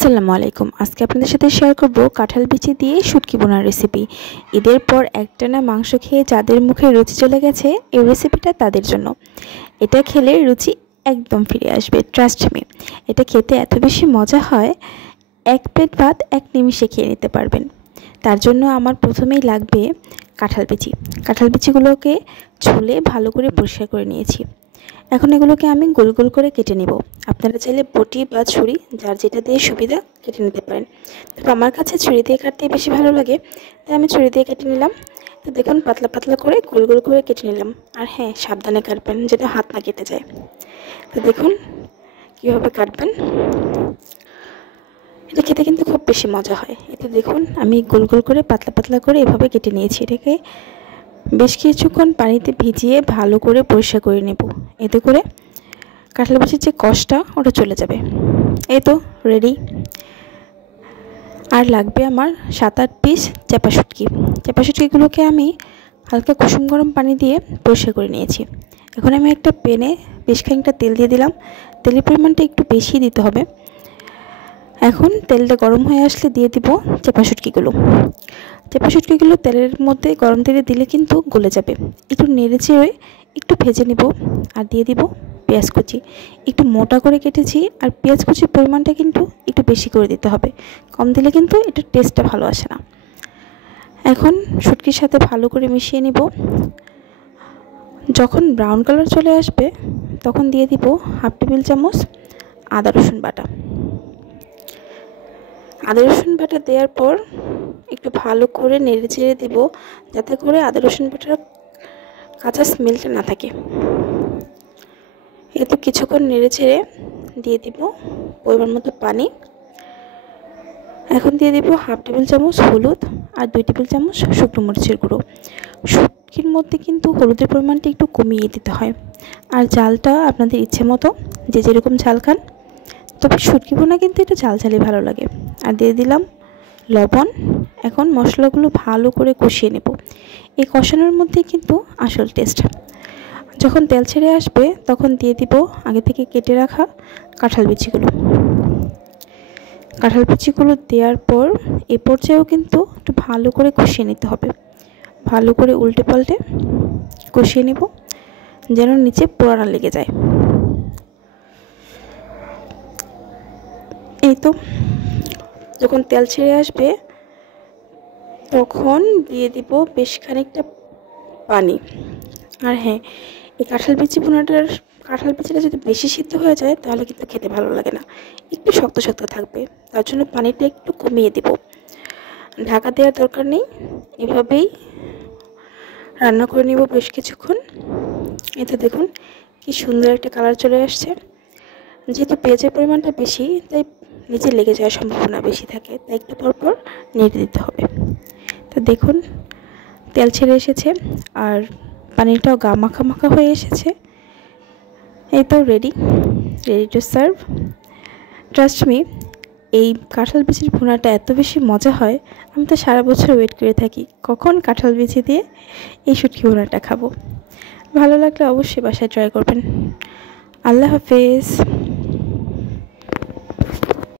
আসসালামু আলাইকুম। আজকে আপনাদের সাথে শেয়ার করব কাঁঠাল বিচি দিয়ে শুটকি বোনার রেসিপি। ঈদের পর একটানা মাংস খেয়ে যাদের মুখে রুচি চলে গেছে, এই রেসিপিটা তাদের জন্য। এটা খেলে রুচি একদম ফিরে আসবে, ট্রাস্ট মি। এটা খেতে এত বেশি মজা হয়, এক প্লেট ভাত এক নিমিষে খেয়ে নিতে পারবেন। তার জন্য আমার প্রথমেই লাগবে কাঁঠাল বিচি। কাঁঠাল বিচিগুলোকে ছুলে ভালো করে পরিষ্কার করে নিয়েছি। এখন এগুলোকে আমি গোল গোল করে কেটে নেব। আপনারা চাইলে বটি বা ছুরি, যার যেটা দিয়ে সুবিধা, কেটে নিতে পারেন। তবে আমার কাছে ছুরি দিয়ে কাটতেই বেশি ভালো লাগে, তাই আমি ছুরি দিয়ে কেটে নিলাম। তো দেখুন, পাতলা পাতলা করে গোল গোল করে কেটে নিলাম। আর হ্যাঁ, সাবধানে কাটবেন যাতে হাত না কেটে যায়। তো দেখুন কীভাবে কাটবেন। এটা খেতে কিন্তু খুব বেশি মজা হয়। এটা দেখুন, আমি গোল গোল করে পাতলা পাতলা করে এভাবে কেটে নিয়েছি। এটাকে বেশ কিছুক্ষণ পানিতে ভিজিয়ে ভালো করে পরিষ্কার করে নেব। এতে করে কাঁঠাল বিচির যে কষটা ওটা চলে যাবে। এই তো রেডি। আর লাগবে আমার 7-8 পিস চাপা শুটকি। চাপা শুটকিগুলোকে আমি হালকা কুসুম গরম পানি দিয়ে পরিষ্কার করে নিয়েছি। এখন আমি একটা প্যানে বেশ খানিকটা তেল দিয়ে দিলাম। তেলের পরিমাণটা একটু বেশি দিতে হবে। এখন তেলটা গরম হয়ে আসলে দিয়ে দিব চাপা শুটকিগুলো। চাপা শুটকিগুলো তেলের মধ্যে গরম তেলে দিলে কিন্তু গলে যাবে। একটু নেড়ে চেড়ে একটু ভেজে নেব। আর দিয়ে দিব পেঁয়াজ কুচি। একটু মোটা করে কেটেছি, আর পেঁয়াজ কুচির পরিমাণটা কিন্তু একটু বেশি করে দিতে হবে। কম দিলে কিন্তু এটার টেস্টটা ভালো আসে না। এখন শুটকির সাথে ভালো করে মিশিয়ে নিব। যখন ব্রাউন কালার চলে আসবে তখন দিয়ে দিব 1/2 টেবিল চামচ আদা রসুন বাটা। আদা রসুন বাটা দেওয়ার পর একটু ভালো করে নেড়ে চেড়ে দেব, যাতে করে আদা রসুন বাটার কাঁচা স্মেলটা না থাকে। এতে কিছুক্ষণ নেড়ে চেড়ে দিয়ে দিব পরিমাণ মতো পানি। এখন দিয়ে দিব 1/2 টেবিল চামচ হলুদ আর 2 টেবিল চামচ শুকনো মরিচের গুঁড়ো। শুটকির মধ্যে কিন্তু হলুদের পরিমাণটা একটু কমিয়ে দিতে হয়। আর ঝালটা আপনাদের ইচ্ছে মতো, যে যেরকম ঝাল খান। তবে শুটকি ভুনা কিন্তু একটু ঝাল ঝালই ভালো লাগে। আর দিয়ে দিলাম লবণ। এখন মশলাগুলো ভালো করে কষিয়ে নেব। এই কষানোর মধ্যেই কিন্তু আসল টেস্ট। যখন তেল ছেড়ে আসবে তখন দিয়ে দিব আগে থেকে কেটে রাখা কাঁঠাল বিচিগুলো। কাঁঠাল বিচিগুলো দেওয়ার পর এ পর্যায়েও কিন্তু একটু ভালো করে কষিয়ে নিতে হবে। ভালো করে উল্টে পাল্টে কষিয়ে নেব, যেন নিচে পোড়া না লেগে যায়। এই তো যখন তেল ছেড়ে আসবে তখন দিয়ে দিব বেশ খানিকটা পানি। আর হ্যাঁ, এই কাঁঠাল বিচিটা যদি বেশি সিদ্ধ হয়ে যায় তাহলে কিন্তু খেতে ভালো লাগে না, একটু শক্ত শক্ত থাকবে। তার জন্য পানিটা একটু কমিয়ে দেব। ঢাকা দেওয়ার দরকার নেই, এভাবেই রান্না করে নেব বেশ কিছুক্ষণ। এতে দেখুন কি সুন্দর একটা কালার চলে আসছে। যেহেতু পেঁয়াজের পরিমাণটা বেশি, তাই নিচে লেগে যাওয়ার সম্ভাবনা বেশি থাকে, তাই একটু পরপর নেড়ে দিতে হবে। তো দেখুন তেল ছেড়ে এসেছে আর পানিটাও গা মাখা মাখা হয়ে এসেছে। এই তো ready to serve. Trust me, এই কাঁঠাল বিচির ভুনাটা এত বেশি মজা হয়, আমি তো সারা বছর ওয়েট করে থাকি কখন কাঁঠাল বিচি দিয়ে এই শুটকি ভুনাটা খাবো। ভালো লাগলে অবশ্যই বাসায় ট্রাই করবেন। আল্লাহ হাফেজ।